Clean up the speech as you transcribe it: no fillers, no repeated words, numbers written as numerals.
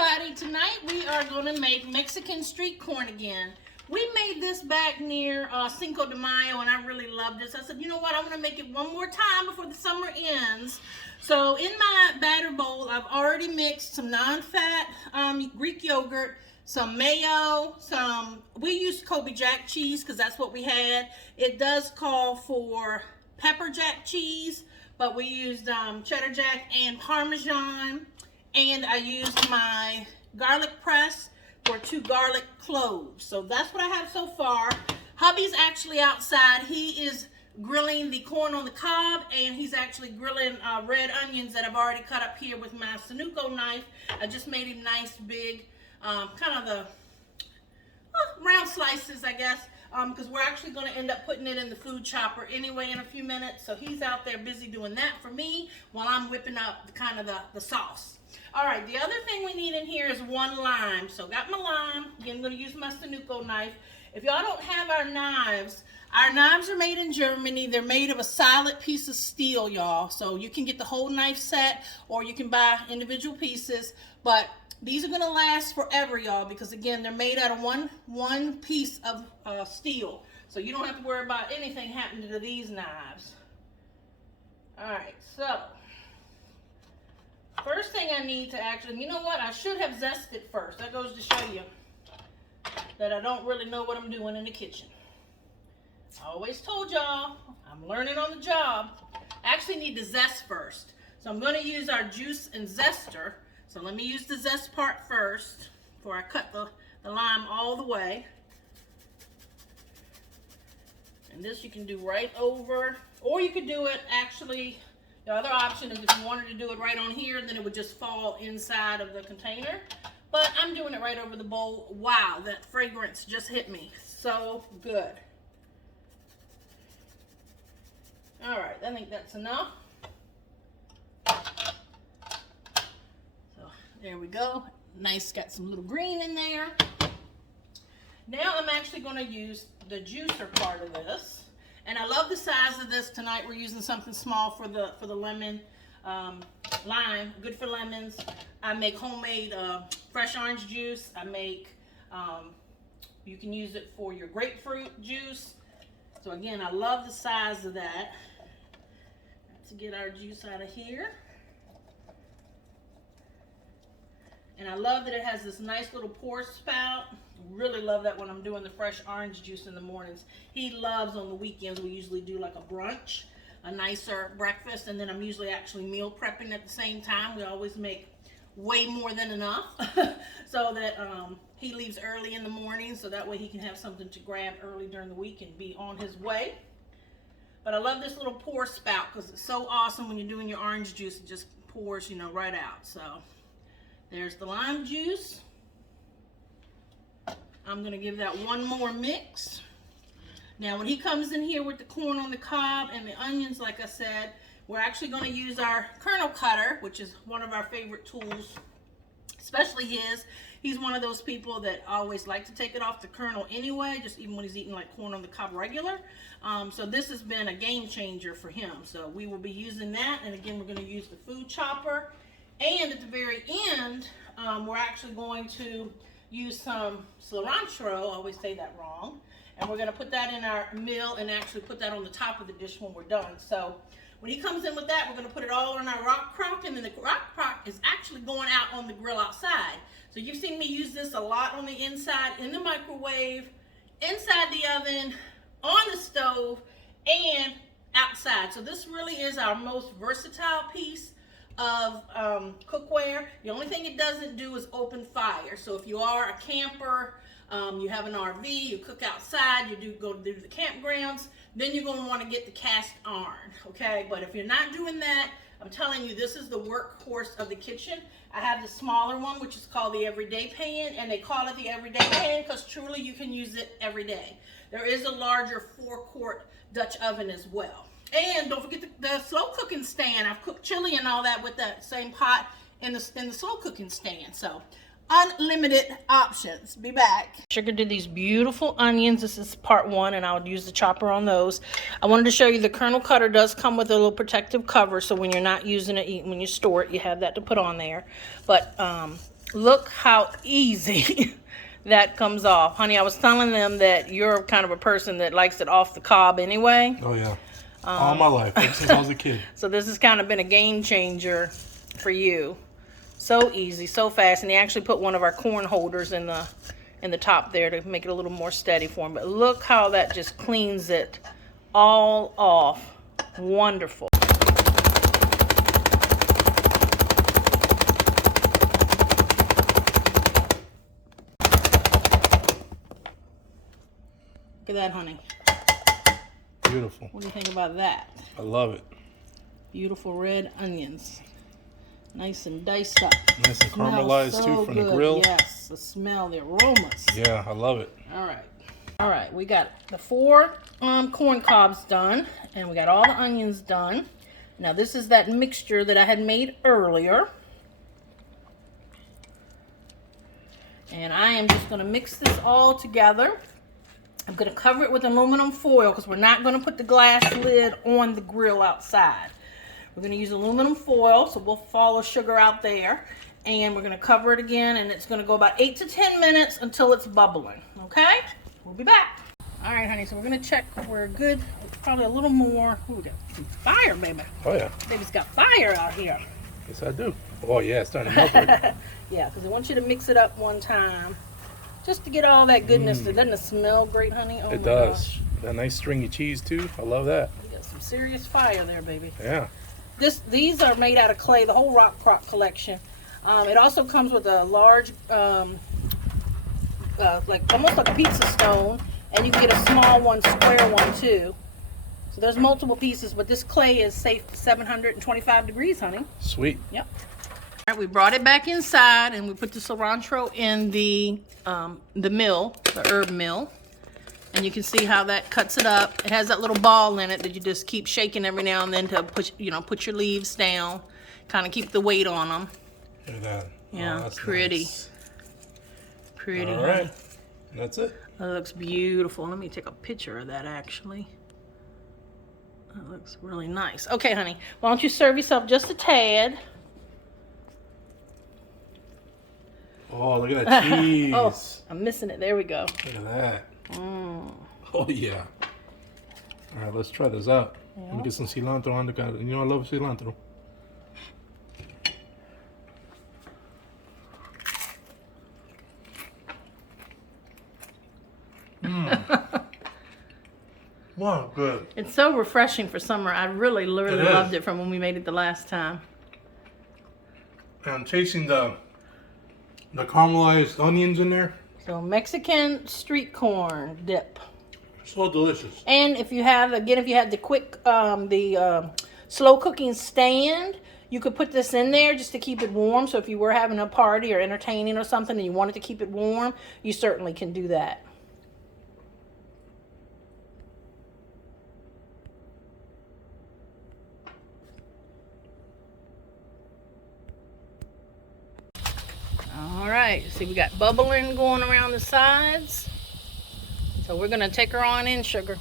everybody, tonight we are going to make Mexican street corn again. We made this back near Cinco de Mayo and I really loved this. I said, you know what, I'm going to make it one more time before the summer ends. So in my batter bowl, I've already mixed some non-fat Greek yogurt, some mayo, we used Colby Jack cheese because that's what we had. It does call for pepper jack cheese, but we used cheddar jack and Parmesan. And I used my garlic press for 2 garlic cloves. So that's what I have so far. Hubby's actually outside. He is grilling the corn on the cob, and he's actually grilling red onions that I've already cut up here with my Sunoco knife. I just made him nice big, kind of the round slices, I guess, because we're actually going to end up putting it in the food chopper anyway in a few minutes. So he's out there busy doing that for me while I'm whipping up the sauce. All right, the other thing we need in here is 1 lime. So got my lime. Again, I'm going to use my Sunoco knife. If y'all don't have our knives are made in Germany. They're made of a solid piece of steel, y'all. So you can get the whole knife set or you can buy individual pieces. But these are going to last forever, y'all, because again, they're made out of one piece of steel. So you don't have to worry about anything happening to these knives. All right, so first thing I need to actually, you know what? I should have zested first. That goes to show you that I don't really know what I'm doing in the kitchen. I always told y'all, I'm learning on the job. I actually need to zest first. So I'm going to use our juice and zester. So let me use the zest part first before I cut the lime all the way. And this you can do right over, or you could do it actually. The other option is if you wanted to do it right on here, then it would just fall inside of the container. But I'm doing it right over the bowl. Wow, that fragrance just hit me. So good. All right, I think that's enough. So there we go. Nice, got some little green in there. Now I'm actually going to use the juicer part of this. And I love the size of this. Tonight we're using something small for the lemon, lime, good for lemons. I make homemade fresh orange juice. I make, you can use it for your grapefruit juice. So again, I love the size of that. To get our juice out of here. And I love that it has this nice little pour spout. Really love that when I'm doing the fresh orange juice in the mornings. He loves on the weekends. We usually do like a brunch, a nicer breakfast, and then I'm usually actually meal prepping at the same time. We always make way more than enough so that he leaves early in the morning, so that way he can have something to grab early during the week and be on his way. But I love this little pour spout because it's so awesome when you're doing your orange juice. It just pours, right out. So there's the lime juice. I'm going to give that one more mix. Now when he comes in here with the corn on the cob and the onions, like I said, we're actually going to use our kernel cutter, which is one of our favorite tools, especially his. He's one of those people that always like to take it off the kernel anyway, just even when he's eating like corn on the cob regular. So this has been a game changer for him. So we will be using that. And again, we're going to use the food chopper. And at the very end, we're actually going to use some cilantro. I always say that wrong. And we're going to put that in our meal and actually put that on the top of the dish when we're done. So when he comes in with that, we're going to put it all in our rock crock. And then the rock crock is actually going out on the grill outside. So you've seen me use this a lot on the inside, in the microwave, inside the oven, on the stove, and outside. So this really is our most versatile piece of cookware. The only thing it doesn't do is open fire. So if you are a camper, you have an RV, you cook outside, you go to the campgrounds, then you're going to want to get the cast iron, okay? But if you're not doing that, I'm telling you, this is the workhorse of the kitchen. I have the smaller one, which is called the everyday pan, and they call it the everyday pan because truly you can use it every day. There is a larger 4-quart Dutch oven as well. And don't forget the slow cooking stand. I've cooked chili and all that with that same pot in the slow cooking stand. So unlimited options. Be back. Sugar did these beautiful onions. This is part 1, and I'll use the chopper on those. I wanted to show you the kernel cutter does come with a little protective cover, so when you're not using it, when you store it, you have that to put on there. But Look how easy that comes off. Honey, I was telling them that you're kind of a person that likes it off the cob anyway. Oh yeah. All my life, ever since I was a kid. So this has kind of been a game changer for you. So easy, so fast. And they actually put one of our corn holders in the top there to make it a little more steady for them. But look how that just cleans it all off. Wonderful. Look at that, honey. Beautiful. What do you think about that? I love it. Beautiful red onions. Nice and diced up. Nice and caramelized so too from good. the grill. Yes, the smell, the aromas. Yeah, I love it. All right, we got the 4 corn cobs done, and we got all the onions done. Now this is that mixture that I had made earlier. And I am just gonna mix this all together. I'm gonna cover it with aluminum foil because we're not gonna put the glass lid on the grill outside. We're gonna use aluminum foil, so we'll follow sugar out there. And we're gonna cover it again, and it's gonna go about 8 to 10 minutes until it's bubbling, okay? We'll be back. All right, honey, so we're gonna check if we're good. Probably a little more. Ooh, we got some fire, baby. Oh yeah. Baby's got fire out here. Yes, I do. Oh yeah, it's starting to melt already. Yeah, because I want you to mix it up one time. Just to get all that goodness. Doesn't it smell great, honey? Oh, It does. That nice stringy cheese too. I love that. You got some serious fire there, baby. Yeah. These are made out of clay, the whole Rock Crock collection. It also comes with a large, like almost like a pizza stone, and you can get a small one, square one too. So there's multiple pieces, but this clay is safe to 725 degrees, honey. Sweet. Yep. All right, we brought it back inside, and we put the cilantro in the mill, the herb mill. And you can see how that cuts it up. It has that little ball in it that you just keep shaking every now and then to put your leaves down, kind of keep the weight on them. Look at that. Yeah, Oh, that's pretty. Nice. Pretty. All right. That's it. That looks beautiful. Let me take a picture of that, actually. That looks really nice. Okay, honey, why don't you serve yourself just a tad? Oh, look at that cheese. Oh, I'm missing it. There we go. Look at that. Oh yeah. All right, let's try this out. Yeah. Let me get some cilantro on the guy. You know I love cilantro. Wow, good. It's so refreshing for summer. I really loved it from when we made it the last time. I'm tasting the caramelized onions in there. So Mexican street corn dip. So delicious. And if you have, again, if you have the quick, slow cooking stand, you could put this in there just to keep it warm. So if you were having a party or entertaining or something and you wanted to keep it warm, you certainly can do that. All right, see we got bubbling going around the sides. So we're gonna take her on in, sugar.